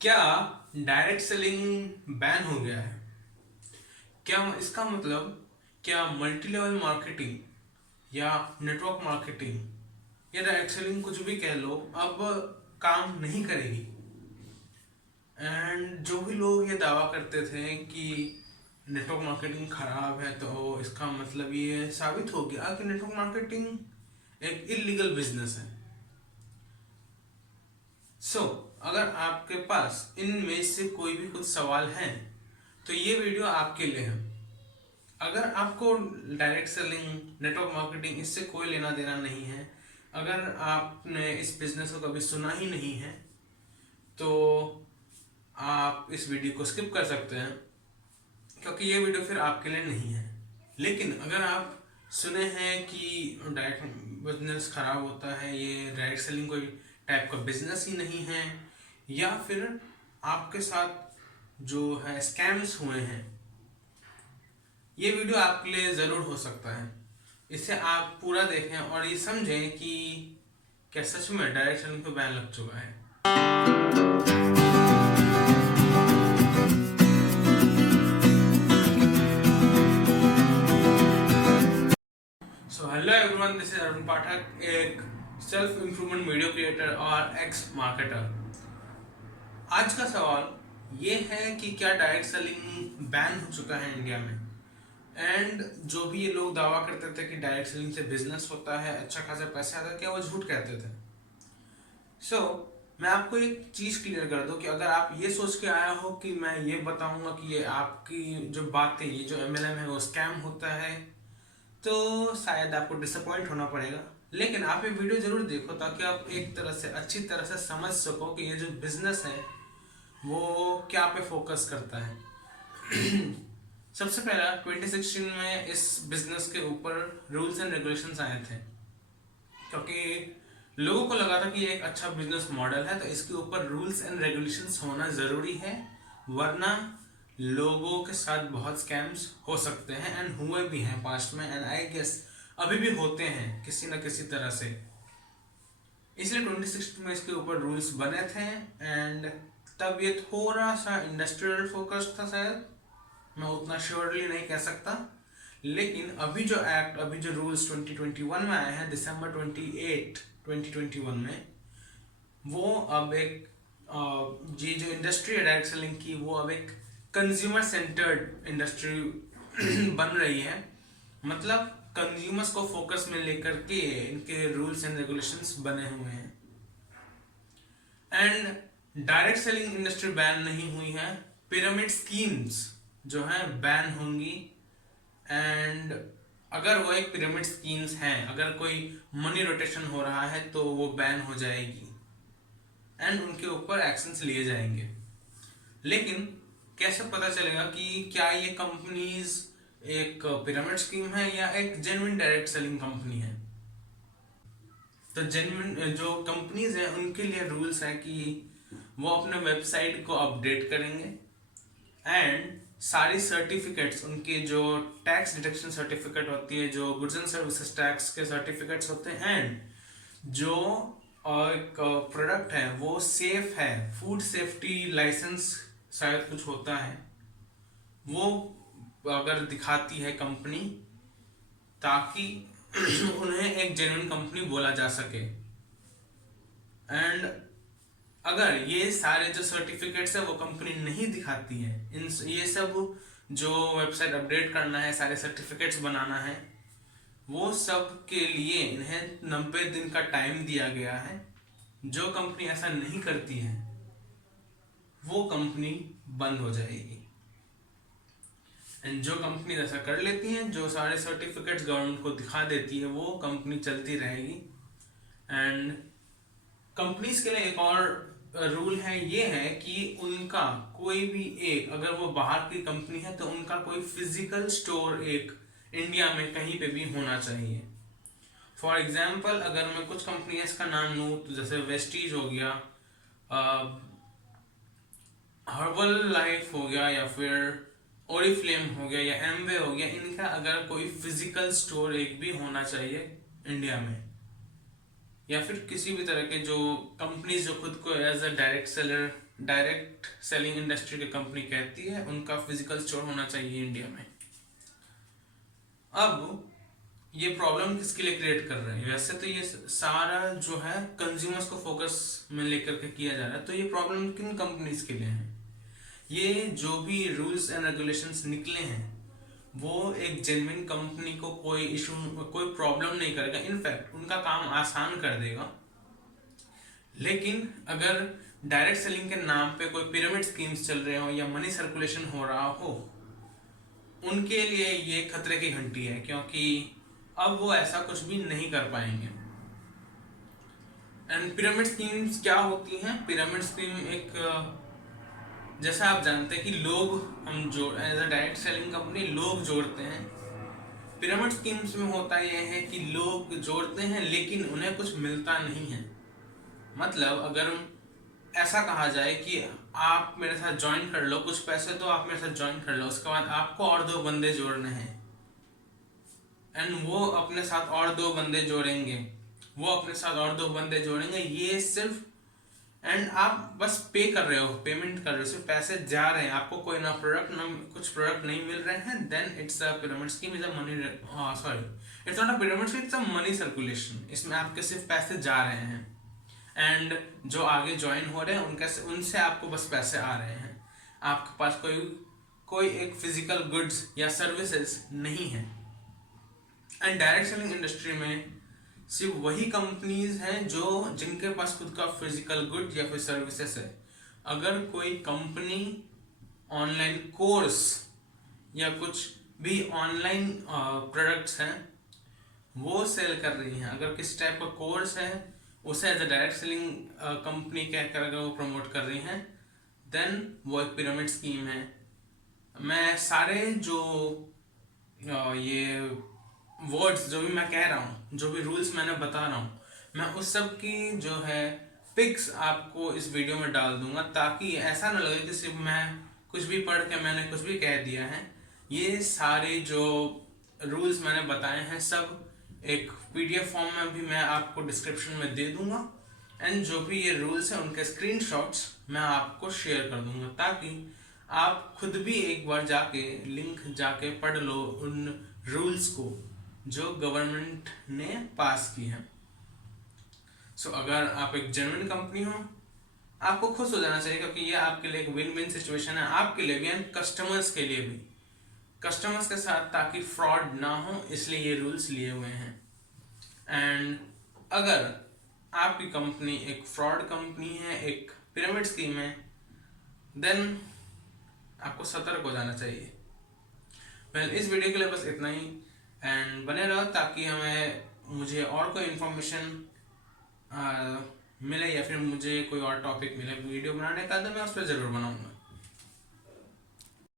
क्या direct selling ban हो गया है? क्या इसका मतलब क्या मल्टी लेवल मार्केटिंग या नेटवर्क मार्केटिंग या डायरेक्ट सेलिंग कुछ भी कह लो अब काम नहीं करेगी? एंड जो भी लोग ये दावा करते थे कि नेटवर्क मार्केटिंग खराब है, तो इसका मतलब ये साबित हो गया कि नेटवर्क मार्केटिंग एक इलीगल बिजनेस है। अगर आपके पास इनमें से कोई भी कुछ सवाल है तो ये वीडियो आपके लिए है। अगर आपको डायरेक्ट सेलिंग, नेटवर्क मार्केटिंग इससे कोई लेना देना नहीं है, अगर आपने इस बिजनेस को कभी सुना ही नहीं है, तो आप इस वीडियो को स्किप कर सकते हैं, क्योंकि ये वीडियो फिर आपके लिए नहीं है। लेकिन अगर आप सुने हैं कि डायरेक्ट बिजनेस खराब होता है, ये डायरेक्ट सेलिंग कोई टाइप का बिजनेस ही नहीं है, या फिर आपके साथ जो है स्कैम्स हुए हैं, ये वीडियो आपके लिए ज़रूर हो सकता है। इसे आप पूरा देखें और ये समझें कि क्या सच में डायरेक्ट सेलिंग पे बैन लग चुका है। Hello everyone, this is Arun Pathak, एक सेल्फ इम्प्रूवमेंट वीडियो क्रिएटर और एक्स मार्केटर। आज का सवाल ये है कि क्या डायरेक्ट सेलिंग बैन हो चुका है इंडिया में? एंड जो भी ये लोग दावा करते थे कि डायरेक्ट सेलिंग से बिजनेस होता है, अच्छा खासा पैसा आता है, क्या वो झूठ कहते थे? मैं आपको एक चीज क्लियर कर दूं कि अगर आप ये सोच के आया हो कि मैं ये बताऊंगा कि ये आपकी जो बात है, ये जो एमएलएम है वो स्कैम होता है, तो शायद आपको डिसअपॉइंट होना पड़ेगा। लेकिन आप ये वीडियो जरूर देखो ताकि आप एक तरह से अच्छी तरह से समझ सको कि ये जो बिजनेस है वो क्या पे फोकस करता है। सबसे पहला 2016 में इस बिजनेस के ऊपर रूल्स एंड रेगुलेशंस आए थे, क्योंकि लोगों को लगा था कि ये एक अच्छा बिजनेस मॉडल है, तो इसके ऊपर रूल्स एंड रेगुलेशंस होना ज़रूरी है, वरना लोगों के साथ बहुत स्कैम्स हो सकते हैं, एंड हुए भी हैं पास्ट में, एंड आई गेस अभी भी होते हैं किसी न किसी तरह से। इसलिए 2016 में इसके ऊपर रूल्स बने थे, एंड तब ये थोड़ा सा इंडस्ट्रियल फोकस था शायद, मैं उतना श्योरली नहीं कह सकता। लेकिन अभी जो एक्ट, अभी जो रूल्स 2021 में आए हैं, दिसंबर 28 2021 में, वो अब एक ये जो इंडस्ट्री है डायरेक्ट सेलिंग की, वो अब एक कंज्यूमर सेंटर्ड इंडस्ट्री बन रही है। मतलब कंज्यूमर्स को फोकस में लेकर के इनके रूल्स एंड रेगुलेशंस बने हुए हैं। And direct selling industry ban नहीं हुई है, पिरामिड स्कीम्स जो है बैन होंगी। एंड अगर वो एक पिरामिड स्कीम्स हैं, अगर कोई मनी रोटेशन हो रहा है, तो वो बैन हो जाएगी एंड उनके ऊपर एक्शंस लिए जाएंगे। लेकिन कैसे पता चलेगा कि क्या ये कंपनीज एक पिरामिड स्कीम है या एक जेन्युइन डायरेक्ट सेलिंग कंपनी है? तो जेन्युइन जो कंपनीज हैं उनके लिए रूल्स है कि वो अपने वेबसाइट को अपडेट करेंगे, एंड सारी सर्टिफिकेट्स, उनके जो टैक्स डिडक्शन सर्टिफिकेट होती है, जो गुड्स एंड सर्विसेज टैक्स के सर्टिफिकेट्स होते हैं, एंड जो एक प्रोडक्ट है वो सेफ है, फूड सेफ्टी लाइसेंस शायद कुछ होता है, वो अगर दिखाती है कंपनी, ताकि उन्हें एक जेन्युइन कंपनी बोला जा सके। एंड अगर ये सारे जो सर्टिफिकेट्स है वो कंपनी नहीं दिखाती है, इन ये सब जो वेबसाइट अपडेट करना है, सारे सर्टिफिकेट्स बनाना है, वो सब के लिए इन्हें 90 दिन का टाइम दिया गया है। जो कंपनी ऐसा नहीं करती है वो कंपनी बंद हो जाएगी, एंड जो कंपनी ऐसा कर लेती हैं, जो सारे सर्टिफिकेट्स गवर्नमेंट को दिखा देती है, वो कंपनी चलती रहेगी। एंड कंपनीज के लिए एक और रूल है, ये है कि उनका कोई भी एक, अगर वो बाहर की कंपनी है तो उनका कोई फिजिकल स्टोर एक इंडिया में कहीं पे भी होना चाहिए। फॉर एग्जाम्पल, अगर मैं कुछ कंपनीज का नाम लूँ तो जैसे वेस्टीज हो गया, हर्बल लाइफ हो गया, या फिर ओरिफ्लेम हो गया, या एमवे हो गया, इनका अगर कोई फिजिकल स्टोर एक भी होना चाहिए इंडिया में। या फिर किसी भी तरह के जो कंपनीज जो खुद को as a direct selling industry की कंपनी कहती है, उनका फिजिकल स्टोर होना चाहिए इंडिया में। अब ये प्रॉब्लम किसके लिए क्रिएट कर रहे हैं? वैसे तो ये सारा जो है कंज्यूमर्स को फोकस में लेकर के किया जा रहा है, तो ये प्रॉब्लम किन कंपनीज के लिए है? ये जो भी रूल्स एंड रेगुलेशंस निकले हैं वो एक जेन्युइन कंपनी को कोई इशू, कोई प्रॉब्लम नहीं करेगा, इनफैक्ट उनका काम आसान कर देगा। लेकिन अगर डायरेक्ट सेलिंग के नाम पे कोई पिरामिड स्कीम्स चल रहे हो या मनी सर्कुलेशन हो रहा हो, उनके लिए ये खतरे की घंटी है, क्योंकि अब वो ऐसा कुछ भी नहीं कर पाएंगे। एंड पिरामिड स्कीम्स क्या होती हैं? पिरामिड स्कीम एक, जैसा आप जानते हैं कि लोग, हम जो as a direct selling company लोग जोड़ते हैं, पिरामिड स्कीम्स में होता यह है कि लोग जोड़ते हैं लेकिन उन्हें कुछ मिलता नहीं है। मतलब अगर ऐसा कहा जाए कि आप मेरे साथ ज्वाइन कर लो, कुछ पैसे तो आप मेरे साथ ज्वाइन कर लो, उसके बाद आपको और 2 बंदे जोड़ने हैं, एंड वो अपने साथ और 2 बंदे जोड़ेंगे, वो अपने साथ और 2 बंदे जोड़ेंगे, ये सिर्फ, एंड आप बस पे कर रहे हो, पेमेंट कर रहे हो, सिर्फ पैसे जा रहे हैं, आपको कोई ना प्रोडक्ट ना कुछ प्रोडक्ट नहीं मिल रहे हैं, then it's a pyramid scheme, is a money, sorry, it's not a pyramid scheme, it's a money circulation. इसमें आपके सिर्फ पैसे जा रहे हैं एंड जो आगे ज्वाइन हो रहे हैं उनसे आपको बस पैसे आ रहे हैं, आपके पास कोई एक फिजिकल गुड्स या सर्विसेज नहीं है। एंड डायरेक्ट सेलिंग इंडस्ट्री में सिर्फ वही कंपनीज हैं जो जिनके पास खुद का फिजिकल गुड या फिर सर्विसेज है। अगर कोई कंपनी ऑनलाइन कोर्स या कुछ भी ऑनलाइन प्रोडक्ट्स हैं वो सेल कर रही हैं, अगर किस टाइप का कोर्स है उसे as a direct selling company कहकर अगर वो प्रमोट कर रही हैं, देन वो एक पिरामिड स्कीम है। मैं सारे जो ये वर्ड्स जो भी मैं कह रहा हूँ, जो भी रूल्स मैंने बता रहा हूँ, मैं उस सब की जो है पिक्स आपको इस वीडियो में डाल दूंगा, ताकि ऐसा ना लगे कि सिर्फ मैं कुछ भी पढ़ के मैंने कुछ भी कह दिया है। ये सारे जो रूल्स मैंने बताए हैं सब एक पीडीएफ फॉर्म में भी मैं आपको डिस्क्रिप्शन में दे दूंगा, एंड जो भी ये रूल्स हैं उनके स्क्रीनशॉट्स मैं आपको शेयर कर दूंगा, ताकि आप खुद भी एक बार जाके लिंक जाके पढ़ लो उन रूल्स को जो गवर्नमेंट ने पास की है। सो अगर आप एक जेन्युइन कंपनी हो, आपको खुश हो जाना चाहिए, क्योंकि ये आपके लिए एक विन विन सिचुएशन है, आपके लिए भी एंड कस्टमर्स के लिए भी, कस्टमर्स के साथ, ताकि फ्रॉड ना हो, इसलिए ये रूल्स लिए हुए हैं। एंड अगर आपकी कंपनी एक फ्रॉड कंपनी है, एक पिरामिड स्कीम है, देन आपको सतर्क हो जाना चाहिए। इस वीडियो के लिए बस इतना ही, एंड बने रहो ताकि मुझे और कोई इन्फॉर्मेशन मिले या फिर मुझे कोई और टॉपिक मिले वीडियो बनाने का, तो मैं उस पर ज़रूर बनाऊंगा।